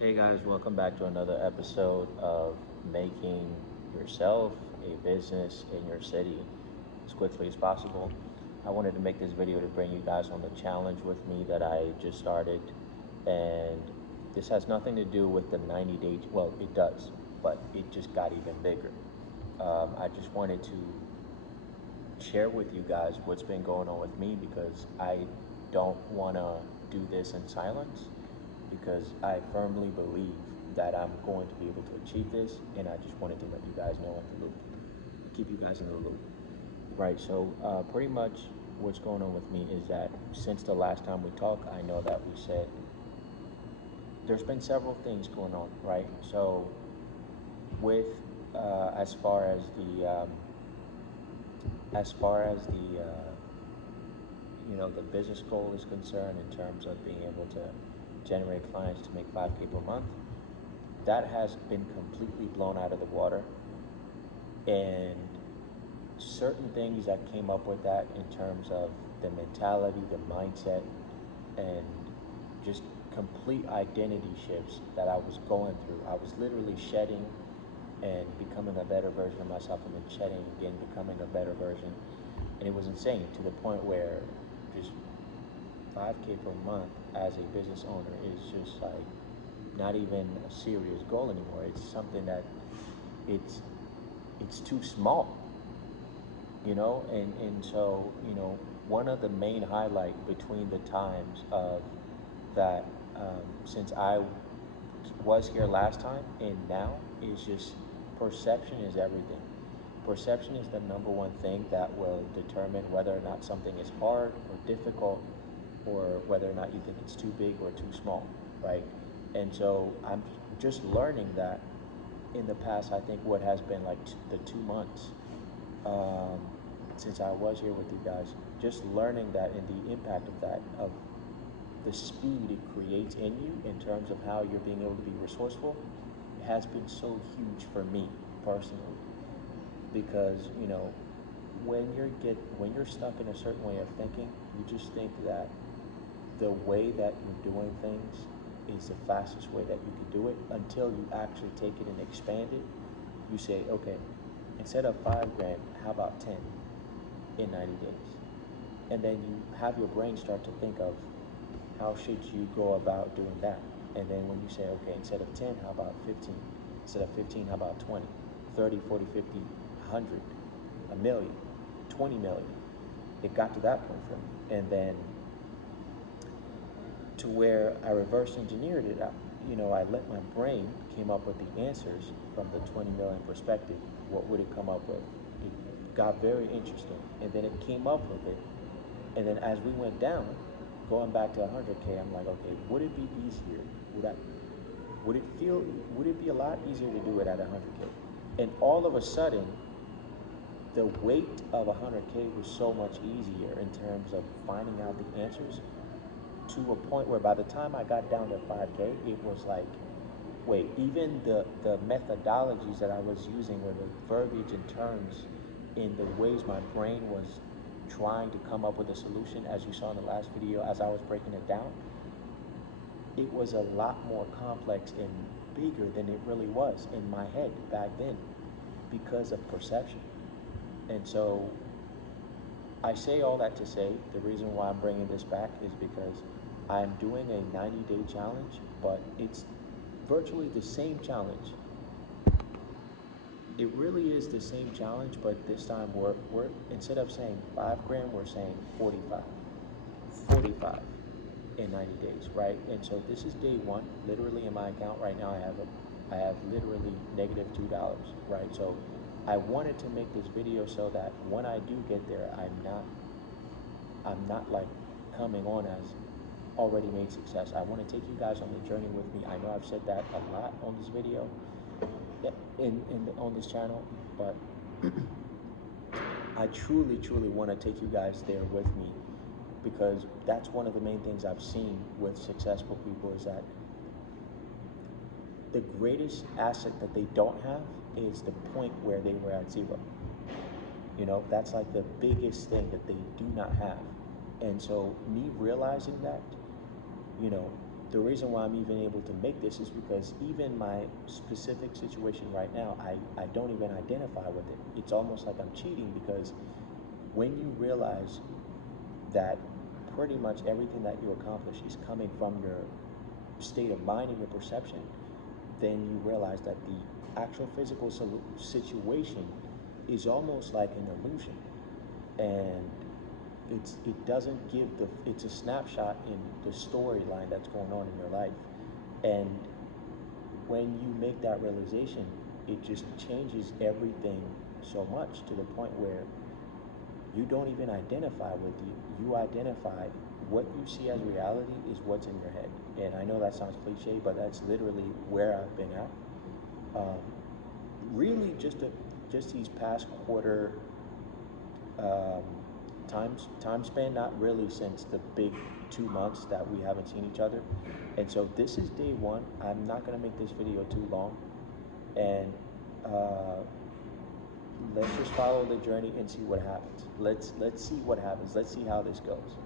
Hey guys, welcome back to another episode of making yourself a business in your city as quickly as possible. I wanted to make this video to bring you guys on the challenge with me that I just started. And this has nothing to do with the 90 day, well, it does, but it just got even bigger. I just wanted to share with you guys what's been going on with me because I don't want to do this in silence because I firmly believe that I'm going to be able to achieve this, and I just wanted to let you guys know in the loop, keep you guys in the loop. Right, so pretty much what's going on with me is that since the last time we talked, I know that we said there's been several things going on, right? So with as far as the business goal is concerned, in terms of being able to generate clients to make 5K per month, that has been completely blown out of the water. And certain things that came up with that in terms of the mentality, the mindset, and just complete identity shifts that I was going through. I was literally shedding and becoming a better version of myself, and then shedding again, becoming a better version. And it was insane to the point where just 5K per month as a business owner is just like not even a serious goal anymore. It's something that it's it's too small, and so one of the main highlight between the times of that, since I was here last time and now, is just perception is everything. Perception is the number one thing that will determine whether or not something is hard or difficult, or whether or not you think it's too big or too small, right? And so I'm just learning that in the past, I think what has been like the 2 months, since I was here with you guys, just learning that and the impact of that, of the speed it creates in you in terms of how you're being able to be resourceful, has been so huge for me personally. Because when you're stuck in a certain way of thinking, you just think that the way that you're doing things is the fastest way that you can do it, until you actually take it and expand it. You say, okay, instead of 5 grand, how about 10 in 90 days? And then you have your brain start to think of how should you go about doing that. And then when you say, okay, instead of 10, how about 15? Instead of 15, how about 20, 30, 40, 50, 100, a million, 20 million? It got to that point for me. And then to where I reverse engineered it. I let my brain came up with the answers from the 20 million perspective. What would it come up with? It got very interesting, and then it came up with it. And then as we went down, going back to 100K, I'm like, okay, would it be easier? Would it be a lot easier to do it at 100K? And all of a sudden, the weight of 100K was so much easier in terms of finding out the answers, to a point where by the time I got down to 5K, it was like, wait, even the methodologies that I was using, or the verbiage and terms in the ways my brain was trying to come up with a solution, as you saw in the last video, as I was breaking it down, it was a lot more complex and bigger than it really was in my head back then, because of perception. And so I say all that to say, the reason why I'm bringing this back is because I'm doing a 90-day challenge, but it's virtually the same challenge. It really is the same challenge, but this time we're instead of saying 5 grand, we're saying 45 in 90 days, right? And so this is day one. Literally in my account right now, I have literally -$2, right? So I wanted to make this video so that when I do get there, I'm not like coming on as already made success. I want to take you guys on the journey with me. I know I've said that a lot on this video, on this channel, but I truly want to take you guys there with me, because that's one of the main things I've seen with successful people, is that the greatest asset that they don't have is the point where they were at zero. That's like the biggest thing that they do not have. And so me realizing that, you know, the reason why I'm even able to make this is because even my specific situation right now, I don't even identify with it. It's almost like I'm cheating, because when you realize that pretty much everything that you accomplish is coming from your state of mind and your perception, then you realize that the actual physical situation is almost like an illusion. And it doesn't give it's a snapshot in the storyline that's going on in your life. And when you make that realization, it just changes everything so much, to the point where you don't even identify with you identify what you see as reality is what's in your head. And I know that sounds cliche, but that's literally where I've been at. Really, just these past quarter um, time span, not really since the big 2 months that we haven't seen each other. And so this is day one. I'm not gonna make this video too long, and let's just follow the journey and see what happens. Let's see what happens. Let's see how this goes.